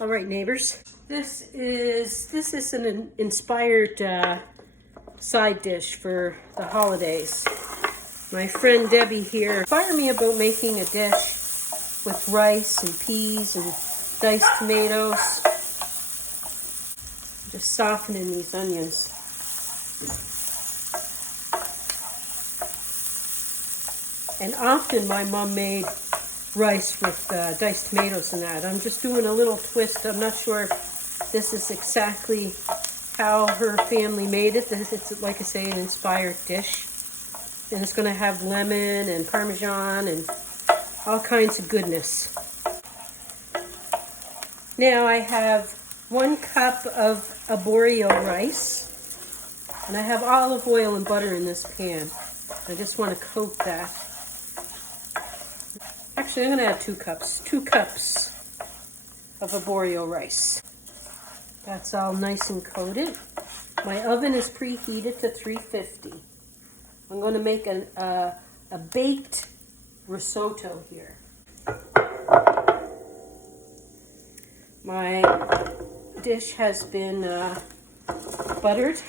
All right, neighbors. This is an inspired side dish for the holidays. My friend Debbie here inspired me about making a dish with rice and peas and diced tomatoes. Just softening these onions. And often my mom made rice with diced tomatoes and that. I'm just doing a little twist. I'm not sure if this is exactly how her family made it. It's, like I say, an inspired dish. And it's going to have lemon and parmesan and all kinds of goodness. Now I have 1 cup of Arborio rice. And I have olive oil and butter in this pan. I just want to coat that. Actually, I'm going to add 2 cups. 2 cups of Arborio rice. That's all nice and coated. My oven is preheated to 350. I'm going to make a baked risotto here. My dish has been buttered.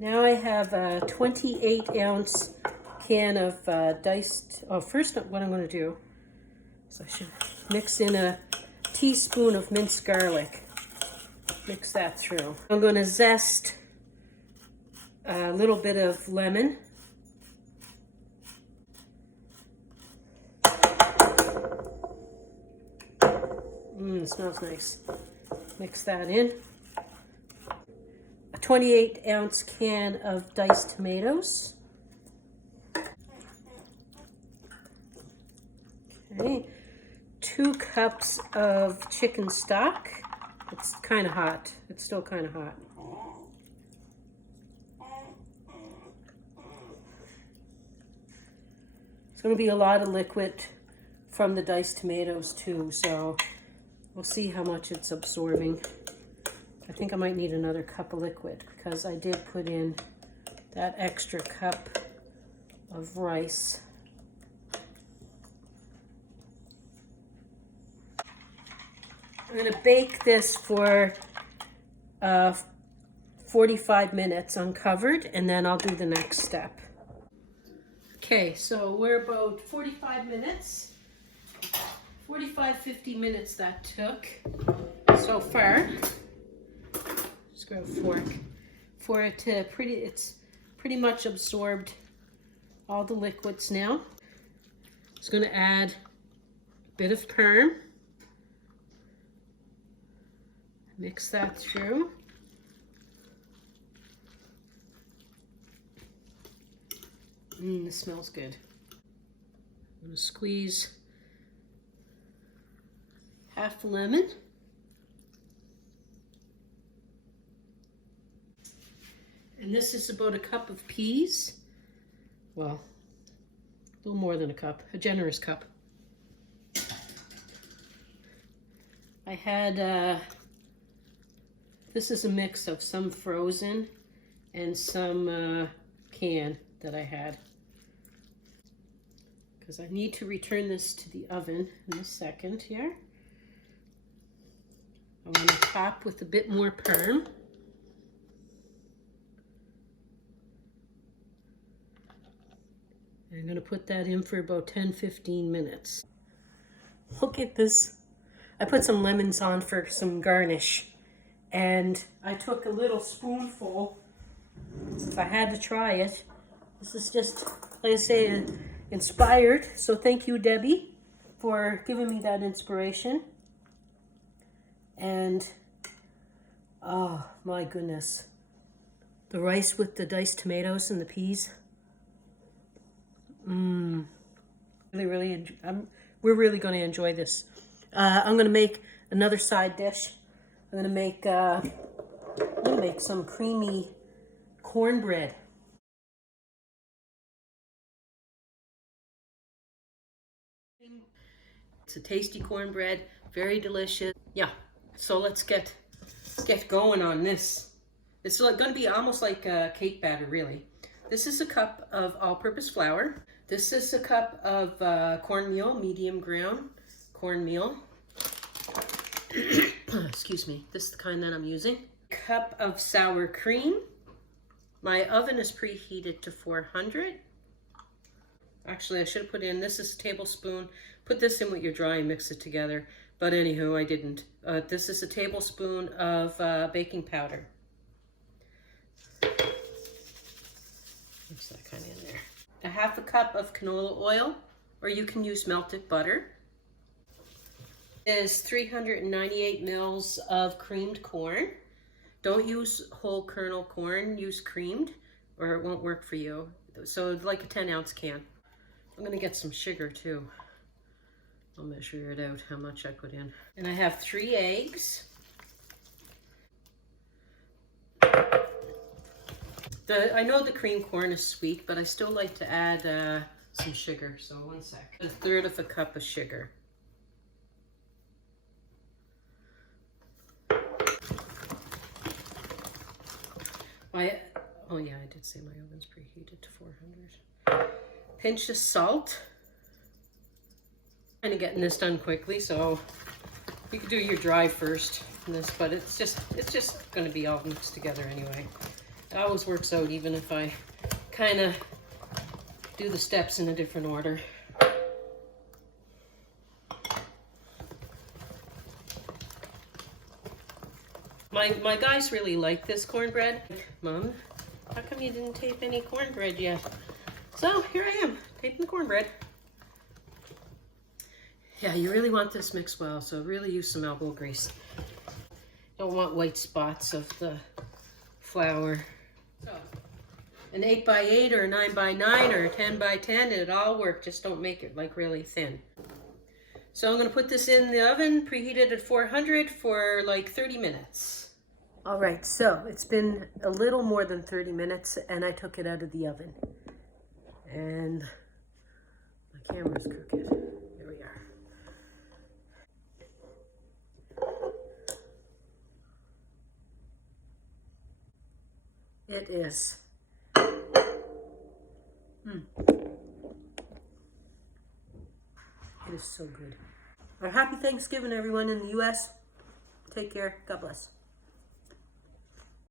Now I have a 28-ounce can of diced, first what I'm going to do is I should mix in a teaspoon of minced garlic. Mix that through. I'm going to zest a little bit of lemon. It smells nice. Mix that in. A 28-ounce can of diced tomatoes. Okay, 2 cups of chicken stock. It's kind of hot. It's still kind of hot. It's going to be a lot of liquid from the diced tomatoes too, so we'll see how much it's absorbing. I think I might need another cup of liquid because I did put in that extra cup of rice. I'm going to bake this for 45 minutes uncovered, and then I'll do the next step. Okay, so we're about 45 minutes. 50 minutes that took so far. Just grab a fork. For it to it's pretty much absorbed all the liquids now. Just going to add a bit of parm. Mix that through. This smells good. I'm going to squeeze half a lemon. And this is about a cup of peas. Well, a little more than a cup, a generous cup. I had, this is a mix of some frozen and some canned that I had. Because I need to return this to the oven in a second here. I want to top with a bit more parm. I'm going to put that in for about 10-15 minutes. Look at this. I put some lemons on for some garnish. And I took a little spoonful. If I had to try it. This is just, like I say, inspired. So thank you, Debbie, for giving me that inspiration. And, oh my goodness. The rice with the diced tomatoes and the peas. We're really going to enjoy this. I'm going to make another side dish. I'm going to make some creamy cornbread. It's a tasty cornbread, very delicious. Yeah, so let's get going on this. It's going to be almost like a cake batter, really. This is a cup of all-purpose flour. This is a cup of cornmeal, medium ground cornmeal. Excuse me, this is the kind that I'm using. Cup of sour cream. My oven is preheated to 400. Actually, I should have put in, this is a tablespoon. Put this in with your dry and mix it together. But anywho, I didn't. This is a tablespoon of baking powder. Mix that kind of in there. A half a cup of canola oil, or you can use melted butter. Is 398 mils of creamed corn. Don't use whole kernel corn, use creamed, or it won't work for you. So like a 10-ounce can. I'm gonna get some sugar too. I'll measure it out how much I put in. And I have 3 eggs. I know the cream corn is sweet, but I still like to add some sugar. So 1 sec. 1/3 of a cup of sugar. Oh yeah, I did say my oven's preheated to 400. Pinch of salt. Kind of getting this done quickly, so you could do your dry first in this, but it's just going to be all mixed together anyway. It always works out, even if I kind of do the steps in a different order. My guys really like this cornbread. Mom, how come you didn't tape any cornbread yet? So here I am, taping the cornbread. Yeah, you really want this mixed well, so really use some elbow grease. Don't want white spots of the flour. So, an 8x8 or a 9x9 or a 10x10, it all work. Just don't make it like really thin. So I'm gonna put this in the oven, preheated at 400 for like 30 minutes. All right, so it's been a little more than 30 minutes and I took it out of the oven. And my camera's crooked. Here we are. It is. It is so good. Happy Thanksgiving, everyone in the U.S. Take care. God bless.